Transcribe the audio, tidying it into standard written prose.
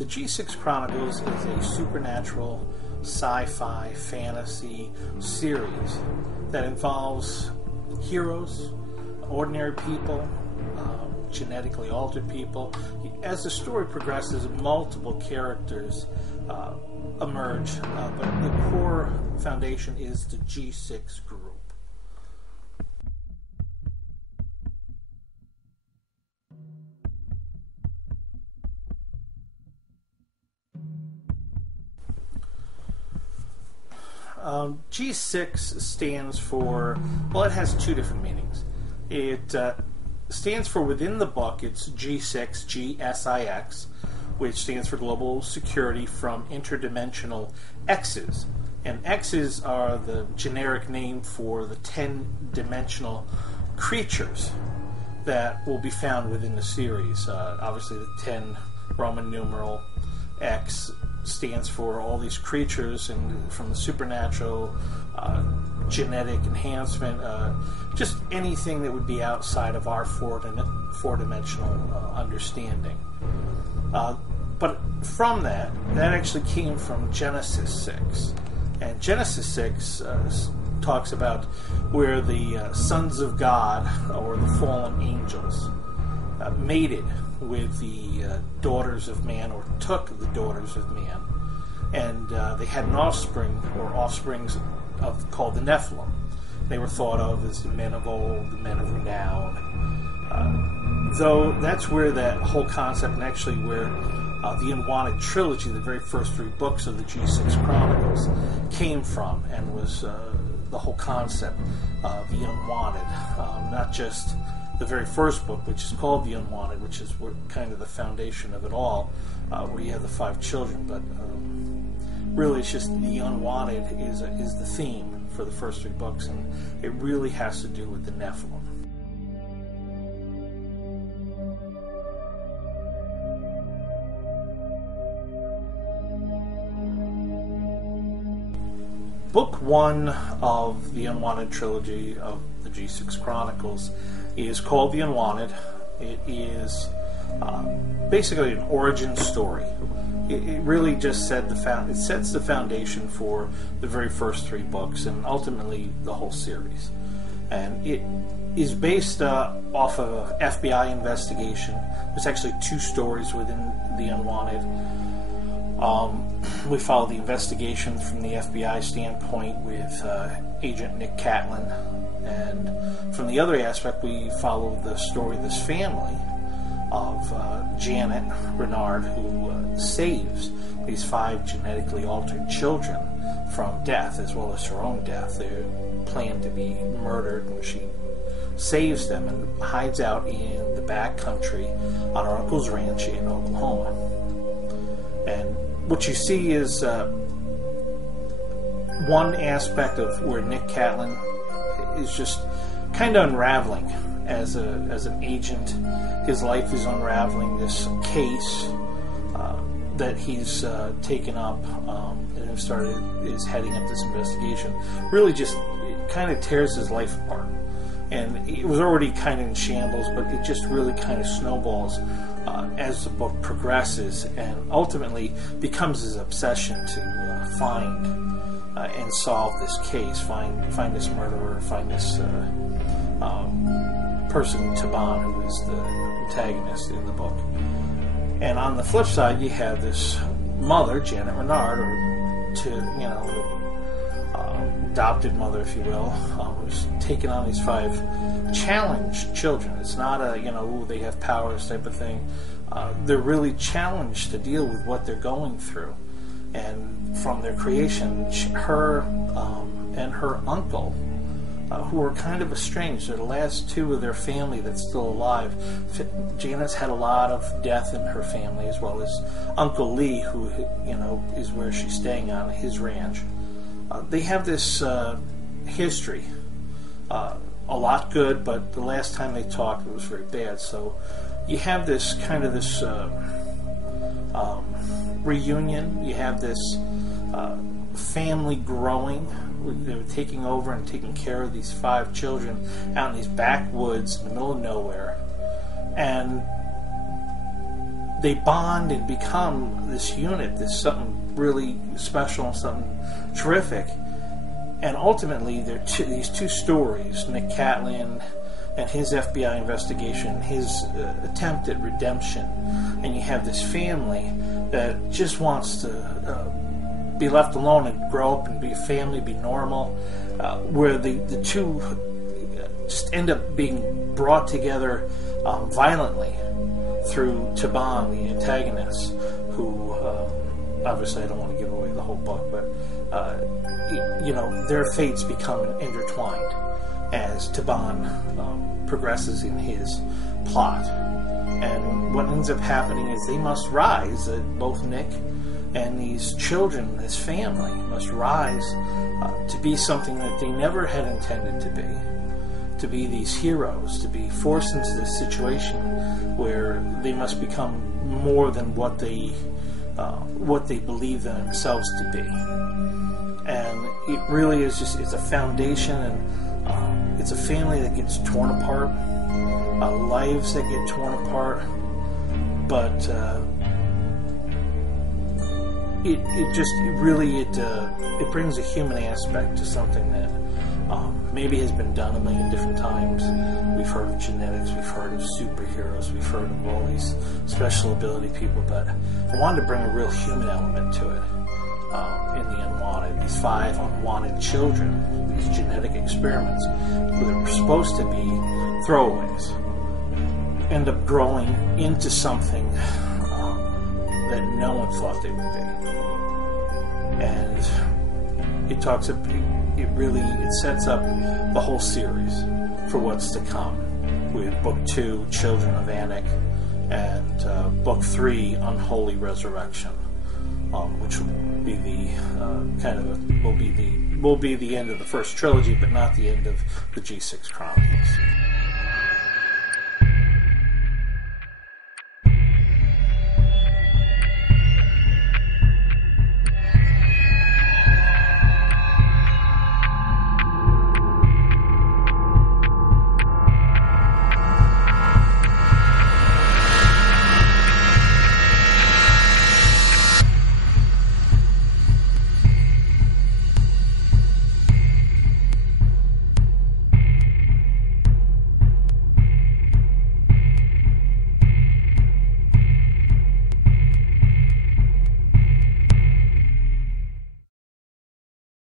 The G6 Chronicles is a supernatural sci-fi fantasy series that involves heroes, ordinary people, genetically altered people. As the story progresses, multiple characters emerge, but the core foundation is the G6 group. G6 stands for, well, it has two different meanings. It stands for, within the book, it's G6, G-S-I-X, which stands for Global Security from Interdimensional X's. And X's are the generic name for the 10-dimensional creatures that will be found within the series. Obviously, the 10 Roman numeral X stands for all these creatures, and from the supernatural, genetic enhancement, just anything that would be outside of our four-dimensional understanding. But from that actually came from Genesis 6. And Genesis 6 talks about where the sons of God, or the fallen angels, mated with the daughters of man, or took the daughters of man, and they had an offspring, or offsprings called the Nephilim. They were thought of as the men of old, the men of renown. Though that's where that whole concept, and actually where the Unwanted trilogy, the very first 3 books of the G6 Chronicles, came from, and was the whole concept of the unwanted, not just the very first book, which is called The Unwanted, which is kind of the foundation of it all, where you have the 5 children, but really it's just the unwanted is the theme for the first 3 books, and it really has to do with the Nephilim. Book 1 of the Unwanted trilogy of the G6 Chronicles is called The Unwanted. It is basically an origin story. It really just sets the foundation for the very first 3 books, and ultimately the whole series. And it is based off of an FBI investigation. There's actually 2 stories within The Unwanted. We follow the investigation from the FBI standpoint with Agent Nick Catlin, and from the other aspect, we follow the story of this family of Janet Renard, who saves these 5 genetically altered children from death, as well as her own death. They're planned to be murdered, and she saves them and hides out in the back country on her uncle's ranch in Oklahoma. And what you see is one aspect of where Nick Catlin is just kind of unraveling as an agent. His life is unraveling this case that he's taken up and is heading up this investigation. Really just kind of tears his life apart. And it was already kind of in shambles, but it just really kind of snowballs as the book progresses, and ultimately becomes his obsession to find and solve this case, find this murderer, find this person, Taban, who is the antagonist in the book. And on the flip side, you have this mother, Janet Renard, adopted mother, if you will, who's taken on these 5 challenged children. It's not a, they have powers type of thing. They're really challenged to deal with what they're going through. And from their creation, her and her uncle, who are kind of estranged, they're the last 2 of their family that's still alive. Janet's had a lot of death in her family, as well as Uncle Lee, who, is where she's staying on his ranch. They have this history, a lot good, but the last time they talked it was very bad. So you have this kind of this reunion. You have this family growing. They were taking over and taking care of these 5 children out in these backwoods in the middle of nowhere. And they bond and become this unit, this something really special, something terrific. And ultimately, these two stories, Nick Catlin and his FBI investigation, his attempt at redemption, and you have this family that just wants to be left alone and grow up and be a family, be normal, where the two just end up being brought together violently through Taban, the antagonist, who obviously I don't want to give away the whole book, but their fates become intertwined as Taban progresses in his plot. And what ends up happening is they must rise, both Nick and these children, this family, must rise to be something that they never had intended to be these heroes, to be forced into this situation where they must become more than what they believe themselves to be. And it really is it's a foundation, and it's a family that gets torn apart, lives that get torn apart, but it brings a human aspect to something that maybe has been done a million different times. We've heard of genetics, we've heard of superheroes, we've heard of all these special ability people, but I wanted to bring a real human element to it. In the Unwanted, these 5 unwanted children, these genetic experiments that were supposed to be throwaways, end up growing into something that no one thought they would be. And it sets up the whole series for what's to come, with Book 2, Children of Anak, and Book 3, Unholy Resurrection, which will be the will be the end of the first trilogy, but not the end of the G6 Chronicles.